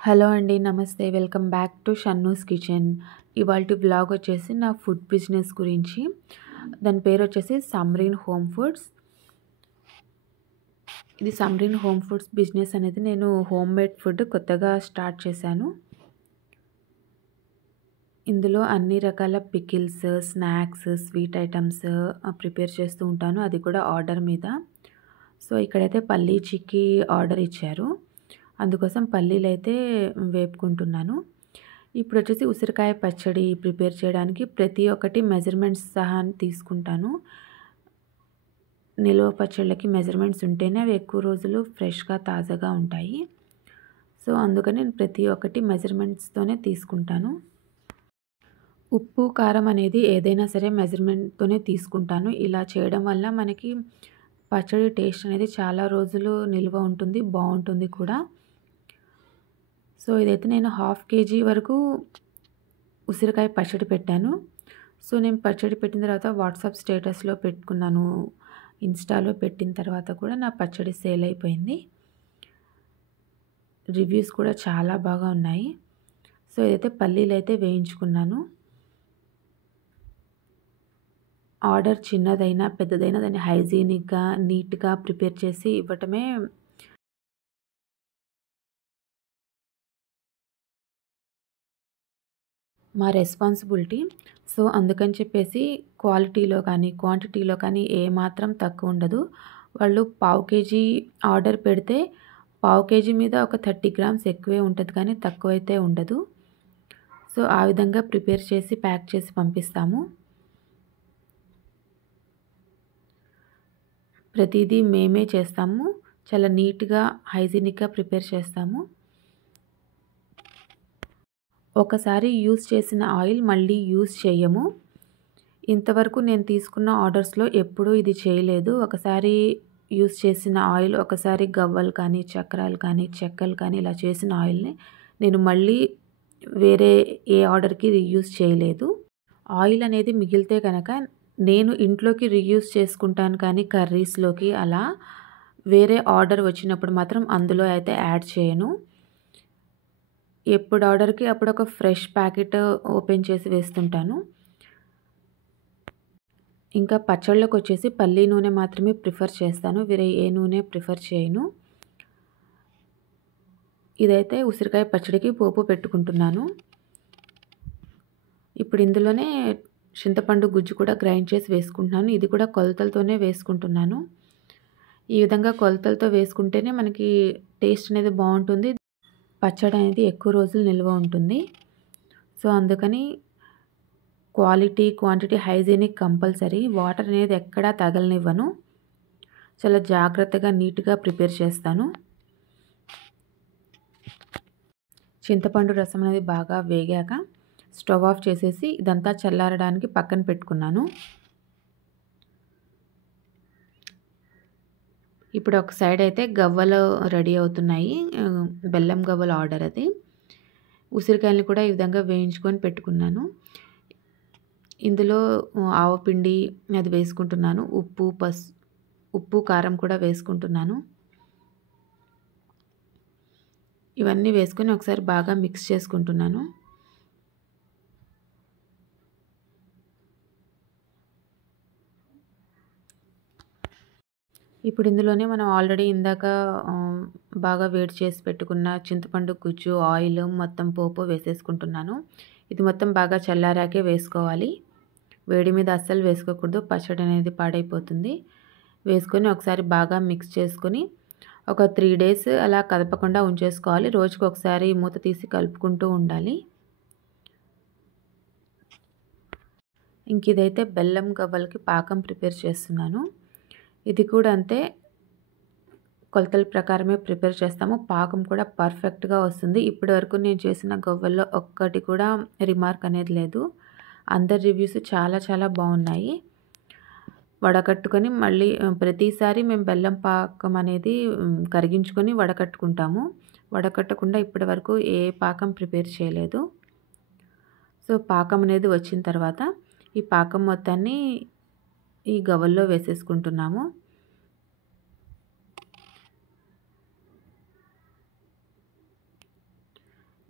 Hello అండి. నమస్తే. Welcome back to Shannu's kitchen. ఇవాల్టి వ్లాగ్ వచ్చేసి నా ఫుడ్ బిజినెస్ గురించి. దాని పేరొచ్చేసి సమ్రీన్ హోమ్ ఫుడ్స్. ఇది సమ్రీన్ హోమ్ ఫుడ్స్ బిజినెస్ అనేది నేను హోమ్ మేడ్ ఫుడ్ కొత్తగా స్టార్ట్ చేశాను. ఇందులో అన్ని రకాల pickles, snacks, sweet items prepare చేస్తూ ఉంటాను. అది కూడా ఆర్డర్ మీద. సో, ఇక్కడైతే పల్లీ చిక్కీ ఆర్డర్ ఇచ్చారు. అందుకోసం పల్లీలైతే వేపుకుంటున్నాను. ఇప్పుడొచ్చేసి ఉసిరికాయ పచ్చడి ప్రిపేర్ చేయడానికి ప్రతి ఒక్కటి మెజర్‌మెంట్స్ సహా తీసుకుంటాను. నిల్వ పచ్చళ్ళకి మెజర్‌మెంట్స్ ఉంటేనే అవి ఎక్కువ రోజులు ఫ్రెష్‌గా, తాజాగా ఉంటాయి. సో, అందుకని నేను ప్రతి ఒక్కటి మెజర్‌మెంట్స్‌తోనే తీసుకుంటాను. ఉప్పు, కారం అనేది ఏదైనా సరే మెజర్‌మెంట్‌తోనే తీసుకుంటాను. ఇలా చేయడం వల్ల మనకి పచ్చడి టేస్ట్ అనేది చాలా రోజులు నిల్వ ఉంటుంది. బావుంటుంది కూడా. సో, ఇదైతే నేను హాఫ్ కేజీ వరకు ఉసిరికాయ పచ్చడి పెట్టాను. సో, నేను పచ్చడి పెట్టిన తర్వాత వాట్సాప్ స్టేటస్‌లో పెట్టుకున్నాను. ఇన్‌స్టాలో పెట్టిన తర్వాత కూడా నా పచ్చడి సేల్ అయిపోయింది. రివ్యూస్ కూడా చాలా బాగా ఉన్నాయి. సో, ఇదైతే పల్లీలైతే వేయించుకున్నాను. ఆర్డర్ చిన్నదైనా, పెద్దదైనా దాన్ని హైజీనిక్‌గా, నీట్‌గా ప్రిపేర్ చేసి ఇవ్వటమే మా రెస్పాన్సిబిలిటీ. సో, అందుకని చెప్పేసి క్వాలిటీలో కానీ, క్వాంటిటీలో కానీ ఏమాత్రం తక్కువ ఉండదు. వాళ్ళు పావు కేజీ ఆర్డర్ పెడితే, పావు కేజీ మీద ఒక 30 గ్రామ్స్ ఎక్కువే ఉంటది కానీ తక్కువైతే ఉండదు. సో, ఆ విధంగా ప్రిపేర్ చేసి, ప్యాక్ చేసి పంపిస్తాము. ప్రతీదీ మేమే చేస్తాము. చాలా నీట్‌గా, హైజీనిక్‌గా ప్రిపేర్ చేస్తాము. ఒకసారి యూజ్ చేసిన ఆయిల్ మళ్ళీ యూజ్ చెయ్యము. ఇంతవరకు నేను తీసుకున్న ఆర్డర్స్‌లో ఎప్పుడూ ఇది చేయలేదు. ఒకసారి యూజ్ చేసిన ఆయిల్, ఒకసారి గవ్వలు కానీ, చక్రాలు కానీ, చెక్కలు కానీ ఇలా చేసిన ఆయిల్‌ని నేను మళ్ళీ వేరే ఏ ఆర్డర్‌కి రీయూజ్ చేయలేదు. ఆయిల్ అనేది మిగిలితే గనక నేను ఇంట్లోకి రీయూజ్ చేసుకుంటాను కానీ కర్రీస్‌లోకి అలా. వేరే ఆర్డర్ వచ్చినప్పుడు మాత్రం అందులో అయితే యాడ్ చేయను. ఎప్పుడు ఆర్డర్‌కి అప్పుడు ఒక ఫ్రెష్ ప్యాకెట్ ఓపెన్ చేసి వేస్తుంటాను. ఇంకా పచ్చళ్ళకొచ్చేసి పల్లి నూనె మాత్రమే ప్రిఫర్ చేస్తాను. వేరే ఏ నూనె ప్రిఫర్ చేయను. ఇదైతే ఉసిరికాయ పచ్చడికి పోపు పెట్టుకుంటున్నాను. ఇప్పుడు ఇందులోనే చింతపండు గుజ్జు కూడా గ్రైండ్ చేసి వేసుకుంటున్నాను. ఇది కూడా కొలతలతోనే వేసుకుంటున్నాను. ఈ విధంగా కొలతలతో వేసుకుంటేనే మనకి టేస్ట్ అనేది బావుంటుంది. పచ్చడి అనేది ఎక్కువ రోజులు నిల్వ ఉంటుంది. సో, అందుకని quality, quantity, hygienic compulsory. Water అనేది ఎక్కడా తగలనివ్వను. చాలా జాగ్రత్తగా, నీట్‌గా ప్రిపేర్ చేస్తాను. చింతపండు రసం అనేది బాగా వేగాక స్టవ్ ఆఫ్ చేసేసి ఇదంతా చల్లారడానికి పక్కన పెట్టుకున్నాను. ఇప్పుడు ఒక సైడ్ అయితే గవ్వలు రెడీ అవుతున్నాయి. బెల్లం గవ్వల ఆర్డర్ అది. ఉసిరికాయలను కూడా ఈ విధంగా వేయించుకొని పెట్టుకున్నాను. ఇందులో ఆవపిండి అది వేసుకుంటున్నాను. ఉప్పు, కారం కూడా వేసుకుంటున్నాను. ఇవన్నీ వేసుకొని ఒకసారి బాగా మిక్స్ చేసుకుంటున్నాను. ఇప్పుడు ఇందులోనే మనం ఆల్రెడీ ఇందాక బాగా వేడి చేసి పెట్టుకున్న చింతపండు గుజ్జు, ఆయిల్, మొత్తం పోపు వేసేసుకుంటున్నాను. ఇది మొత్తం బాగా చల్లారాకే వేసుకోవాలి. వేడి మీద అస్సలు వేసుకోకూడదు. పచ్చడి అనేది పాడైపోతుంది. వేసుకొని ఒకసారి బాగా మిక్స్ చేసుకొని ఒక 3 డేస్ అలా కదపకుండా ఉంచేసుకోవాలి. రోజుకి ఒకసారి మూత తీసి కలుపుకుంటూ ఉండాలి. ఇంక ఇదైతే బెల్లం గవ్వలకి పాకం ప్రిపేర్ చేస్తున్నాను. ఇది కూడా అంతే, కొలతల ప్రకారమే ప్రిపేర్ చేస్తాము. పాకం కూడా పర్ఫెక్ట్‌గా వస్తుంది. ఇప్పటి వరకు నేను చేసిన గవ్వల్లో ఒక్కటి కూడా రిమార్క్ అనేది లేదు. అందరి రివ్యూస్ చాలా చాలా బాగున్నాయి. వడకట్టుకొని మళ్ళీ ప్రతిసారి మేము బెల్లం పాకం అనేది కరిగించుకొని వడకట్టుకుంటాము. వడకట్టకుండా ఇప్పటి వరకు ఏ పాకం ప్రిపేర్ చేయలేదు. సో, పాకం అనేది వచ్చిన తర్వాత ఈ పాకం మొత్తాన్ని ఈ గవ్వల్లో వేసేసుకుంటున్నాము.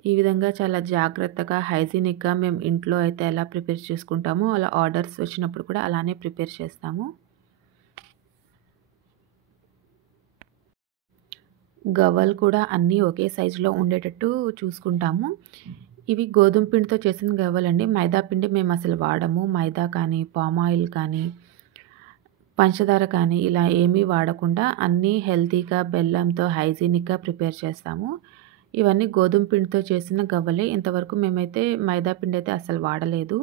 ఈ విధంగా చాలా జాగ్రత్తగా, హైజీనిక్‌గా మేము ఇంట్లో అయితే ఎలా ప్రిపేర్ చేసుకుంటామో, అలా ఆర్డర్స్ వచ్చినప్పుడు కూడా అలానే ప్రిపేర్ చేస్తాము. గవ్వలు కూడా అన్నీ ఒకే సైజులో ఉండేటట్టు చూసుకుంటాము. ఇవి గోధుమ పిండితో చేసిన గవ్వలండి. మైదా పిండి మేము అసలు వాడము. మైదా కానీ, పామ్ ఆయిల్ కానీ, పంచదార కానీ ఇలా ఏమీ వాడకుండా అన్నీ హెల్తీగా బెల్లంతో హైజీనిక్‌గా ప్రిపేర్ చేస్తాము. ఇవన్నీ గోధుమ పిండితో చేసిన గవ్వలే. ఇంతవరకు మేమైతే మైదా పిండి అయితే అస్సలు వాడలేదు.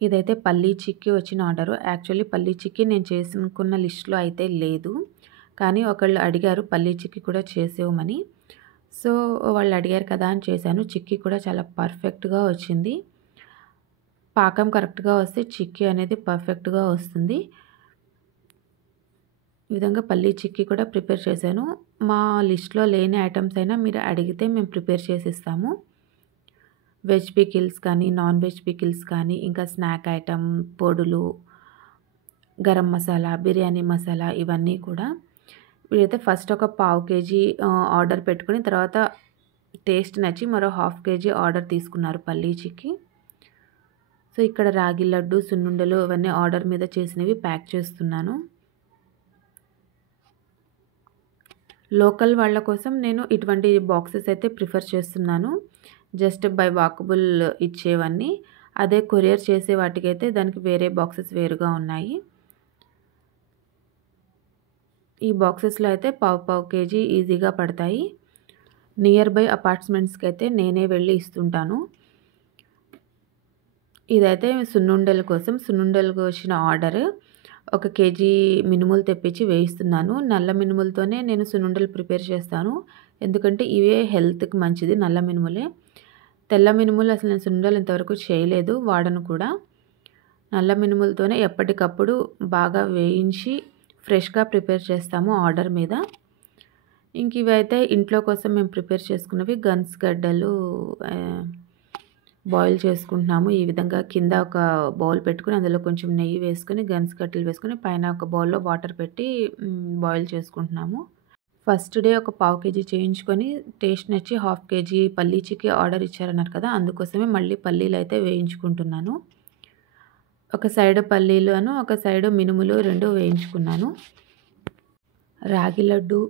ఇదైతే పల్లీ చిక్కీ వచ్చిన ఆర్డరు. యాక్చువల్లీ పల్లీ చిక్కీ నేను చేసుకున్న లిస్ట్‌లో అయితే లేదు. కానీ ఒకళ్ళు అడిగారు పల్లీ చిక్కీ కూడా చేసేయమని. సో, వాళ్ళు అడిగారు కదా అని చేశాను. చిక్కీ కూడా చాలా పర్ఫెక్ట్‌గా వచ్చింది. పాకం కరెక్ట్‌గా వస్తే చిక్కీ అనేది పర్ఫెక్ట్‌గా వస్తుంది. ఈ విధంగా పల్లీ చిక్కీ కూడా ప్రిపేర్ చేశాను. మా లిస్ట్‌లో లేని ఐటెమ్స్ అయినా మీరు అడిగితే మేము ప్రిపేర్ చేసిస్తాము. వెజ్ పికిల్స్ కానీ, నాన్ వెజ్ పికిల్స్ కానీ, ఇంకా స్నాక్ ఐటెమ్, పొడులు, గరం మసాలా, బిర్యానీ మసాలా ఇవన్నీ కూడా. వీరైతే ఫస్ట్ ఒక పావు కేజీ ఆర్డర్ పెట్టుకొని తర్వాత టేస్ట్ నచ్చి మరో హాఫ్ కేజీ ఆర్డర్ తీసుకున్నారు పల్లీ చిక్కీ. సో, ఇక్కడ రాగి లడ్డు, సున్నుండలు ఇవన్నీ ఆర్డర్ మీద చేసినవి ప్యాక్ చేస్తున్నాను. లోకల్ వాళ్ళ కోసం నేను ఇటువంటి బాక్సెస్ అయితే ప్రిఫర్ చేస్తున్నాను. జస్ట్ బై వాకబుల్ ఇచ్చేవన్నీ. అదే కొరియర్ చేసే వాటికైతే దానికి వేరే బాక్సెస్ వేరుగా ఉన్నాయి. ఈ బాక్సెస్‌లో అయితే పావు కేజీ ఈజీగా పడతాయి. నియర్ బై అపార్ట్మెంట్స్‌కి అయితే నేనే వెళ్ళి ఇస్తుంటాను. ఇదైతే సున్నుండల కోసం సున్నుండలకు వచ్చిన ఆర్డర్. 1 కేజీ మినుములు తెప్పించి వేయిస్తున్నాను. నల్ల మినుములతోనే నేను సున్నుండలు ప్రిపేర్ చేస్తాను. ఎందుకంటే ఇవే హెల్త్‌కి మంచిది నల్ల మినుములే. తెల్ల మినుములు అసలు నేను సున్నుండలు ఇంతవరకు చేయలేదు, వాడను కూడా. నల్ల మినుములతోనే ఎప్పటికప్పుడు బాగా వేయించి ఫ్రెష్‌గా ప్రిపేర్ చేస్తాము ఆర్డర్ మీద. ఇంక ఇవైతే ఇంట్లో కోసం మేము ప్రిపేర్ చేసుకున్నవి గన్స్ గడ్డలు బాయిల్ చేసుకుంటున్నాము. ఈ విధంగా కింద ఒక బౌల్ పెట్టుకొని అందులో కొంచెం నెయ్యి వేసుకొని గన్స్ గడ్డలు వేసుకొని పైన ఒక బౌల్‌లో వాటర్ పెట్టి బాయిల్ చేసుకుంటున్నాము. ఫస్ట్ డే ఒక పావు కేజీ చేయించుకొని టేస్ట్ నచ్చి హాఫ్ కేజీ పల్లీ చిక్కీ ఆర్డర్ ఇచ్చారన్నారు కదా! అందుకోసమే మళ్ళీ పల్లీలు అయితే వేయించుకుంటున్నాను. ఒక సైడ్ పల్లీలను, ఒక సైడ్ మినుములు 2 వేయించుకున్నాను. రాగి లడ్డు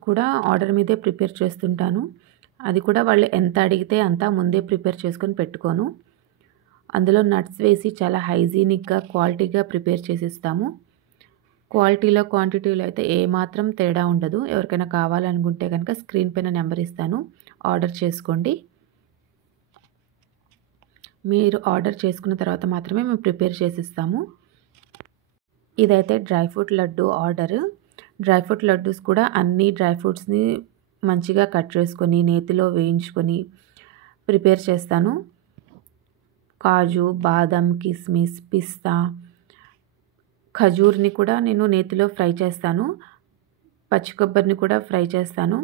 కూడా ఆర్డర్ మీదే ప్రిపేర్ చేస్తుంటాను. అది కూడా వాళ్ళు ఎంత అడిగితే అంత ముందే ప్రిపేర్ చేసుకొని పెట్టుకోను. అందులో నట్స్ వేసి చాలా హైజీనిక్‌గా, క్వాలిటీగా ప్రిపేర్ చేసిస్తాము. క్వాలిటీలో, క్వాంటిటీలో అయితే ఏమాత్రం తేడా ఉండదు. ఎవరికైనా కావాలనుకుంటే కనుక స్క్రీన్ పైన నెంబర్ ఇస్తాను. ఆర్డర్ చేసుకోండి. మీరు ఆర్డర్ చేసుకున్న తర్వాత మాత్రమే మేము ప్రిపేర్ చేసిస్తాము. ఇదైతే dry fruit laddu order. Dry fruit laddus కూడా అన్ని డ్రై ఫ్రూట్స్‌ని మంచిగా కట్ చేసుకొని, నేతిలో వేయించుకొని ప్రిపేర్ చేస్తాను. కాజు, బాదం, కిస్మిస్, పిస్తా, ఖజూర్‌ని కూడా నేను నేతిలో ఫ్రై చేస్తాను. పచ్చి కొబ్బరిని కూడా ఫ్రై చేస్తాను.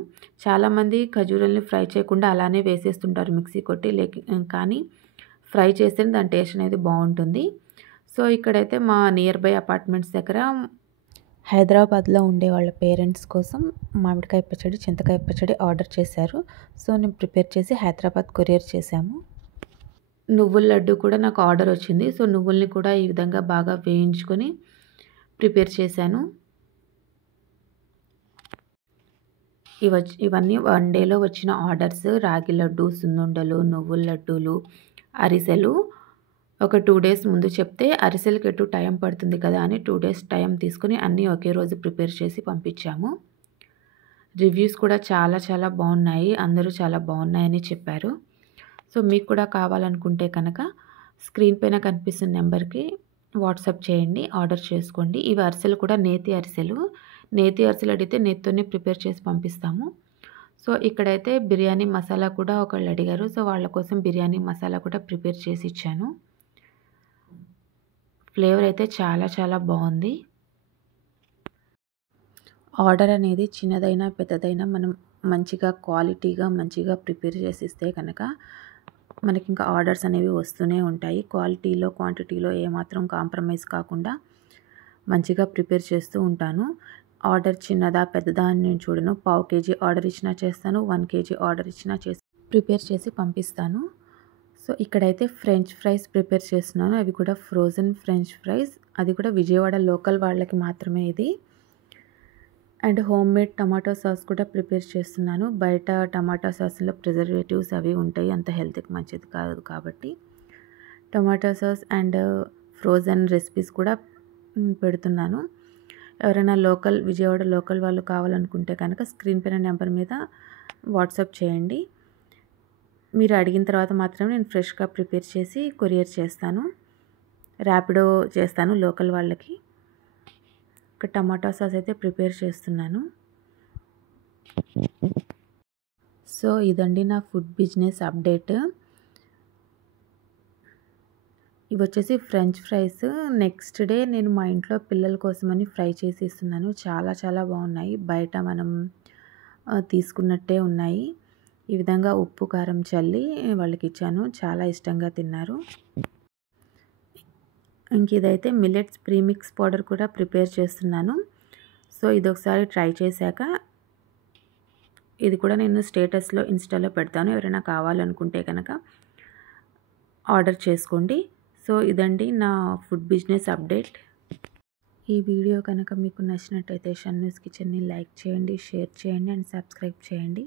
చాలామంది ఖజూరాలని ఫ్రై చేయకుండా అలానే వేసేస్తుంటారు మిక్సీ కొట్టి. కానీ ఫ్రై చేస్తేనే దాని టేస్ట్ అనేది బాగుంటుంది. సో, ఇక్కడైతే మా నియర్ బై అపార్ట్మెంట్స్ దగ్గర హైదరాబాద్లో ఉండే వాళ్ళ పేరెంట్స్ కోసం మామిడికాయ పచ్చడి, చింతకాయ పచ్చడి ఆర్డర్ చేశారు. సో, నేను ప్రిపేర్ చేసి హైదరాబాద్ కొరియర్ చేశాము. నువ్వుల లడ్డు కూడా నాకు ఆర్డర్ వచ్చింది. సో, నువ్వుల్ని కూడా ఈ విధంగా బాగా వేయించుకొని ప్రిపేర్ చేశాను. ఇవన్నీ వన్ డేలో వచ్చిన ఆర్డర్స్. రాగి లడ్డు, సున్నుండలు, నువ్వుల లడ్డూలు, అరిసెలు ఒక 2 డేస్ ముందు చెప్తే అరిసెలకి ఎటు టైం పడుతుంది కదా అని 2 డేస్ టైం తీసుకొని అన్నీ ఒకే రోజు ప్రిపేర్ చేసి పంపించాము. రివ్యూస్ కూడా చాలా చాలా బాగున్నాయి. అందరూ చాలా బాగున్నాయని చెప్పారు. సో, మీకు కూడా కావాలనుకుంటే కనుక స్క్రీన్ పైన కనిపిస్తున్న నెంబర్కి వాట్సాప్ చేయండి, ఆర్డర్ చేసుకోండి. ఇవి అరిసెలు కూడా నేతి అరిసెలు. నేతి అరిసెలు అడిగితే నేతితోనే ప్రిపేర్ చేసి పంపిస్తాము. సో, ఇక్కడైతే బిర్యానీ మసాలా కూడా ఒకళ్ళు అడిగారు. సో, వాళ్ళ కోసం బిర్యానీ మసాలా కూడా ప్రిపేర్ చేసి ఇచ్చాను. ఫ్లేవర్ అయితే చాలా చాలా బాగుంది. ఆర్డర్ అనేది చిన్నదైనా పెద్దదైనా మనం మంచిగా క్వాలిటీగా మంచిగా ప్రిపేర్ చేసి ఇస్తే కనుక మనకి ఇంకా ఆర్డర్స్ అనేవి వస్తూనే ఉంటాయి. క్వాలిటీలో, క్వాంటిటీలో ఏమాత్రం కాంప్రమైజ్ కాకుండా మంచిగా ప్రిపేర్ చేస్తూ ఉంటాను. ఆర్డర్ చిన్నదా పెద్దదా అని నేను చూడను. పావు కేజీ ఆర్డర్ ఇచ్చినా చేస్తాను, 1 కేజీ ఆర్డర్ ఇచ్చినా ప్రిపేర్ చేసి పంపిస్తాను. సో ఇక్కడైతే ఫ్రెంచ్ ఫ్రైస్ ప్రిపేర్ చేస్తున్నాను. అవి కూడా ఫ్రోజన్ ఫ్రెంచ్ ఫ్రైస్. అది కూడా విజయవాడ లోకల్ వాళ్ళకి మాత్రమే ఇది. And home made tomato sauce కూడా ప్రిపేర్ చేస్తున్నాను. బయట టమాటో సాస్లో ప్రిజర్వేటివ్స్ అవి ఉంటాయి, అంత హెల్త్కి మంచిది కాదు కాబట్టి tomato sauce and frozen recipes కూడా పెడుతున్నాను. ఎవరైనా విజయవాడ లోకల్ వాళ్ళు కావాలనుకుంటే కనుక స్క్రీన్ పైన నెంబర్ మీద వాట్సాప్ చేయండి. మీరు అడిగిన తర్వాత మాత్రమే నేను ఫ్రెష్గా ప్రిపేర్ చేసి కొరియర్ చేస్తాను. ర్యాపిడో చేస్తాను లోకల్ వాళ్ళకి. ఒక టమాటో సాస్ అయితే ప్రిపేర్ చేస్తున్నాను. సో ఇదండి నా ఫుడ్ బిజినెస్ అప్డేట్. ఇవి వచ్చేసి ఫ్రెంచ్ ఫ్రైస్. నెక్స్ట్ డే నేను మా ఇంట్లో పిల్లల కోసమని ఫ్రై చేసి ఇస్తున్నాను. చాలా చాలా బాగున్నాయి, బయట మనం తీసుకున్నట్టే ఉన్నాయి. ఈ విధంగా ఉప్పు కారం చల్లి వాళ్ళకి ఇచ్చాను, చాలా ఇష్టంగా తిన్నారు. ఇంక ఇదైతే మిల్లెట్స్ ప్రీమిక్స్ పౌడర్ కూడా ప్రిపేర్ చేస్తున్నాను. సో ఇది ఒకసారి ట్రై చేశాక ఇది కూడా నేను స్టేటస్లో ఇన్స్టాలో పెడతాను. ఎవరైనా కావాలనుకుంటే కనుక ఆర్డర్ చేసుకోండి. సో ఇదండి నా ఫుడ్ బిజినెస్ అప్డేట్. ఈ వీడియో కనుక మీకు నచ్చినట్టయితే షన్నూస్ కిచెన్ని లైక్ చేయండి, షేర్ చేయండి అండ్ సబ్స్క్రైబ్ చేయండి.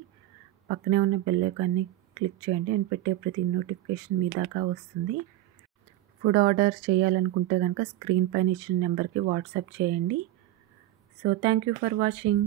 పక్కనే ఉన్న బెల్ ఐకాన్ని క్లిక్ చేయండి. నేను పెట్టే ప్రతి నోటిఫికేషన్ మీ దాకా వస్తుంది. ఫుడ్ ఆర్డర్ చేయాలనుకుంటే కనుక స్క్రీన్ పైన ఇచ్చిన నెంబర్కి వాట్సాప్ చేయండి. So thank you for watching.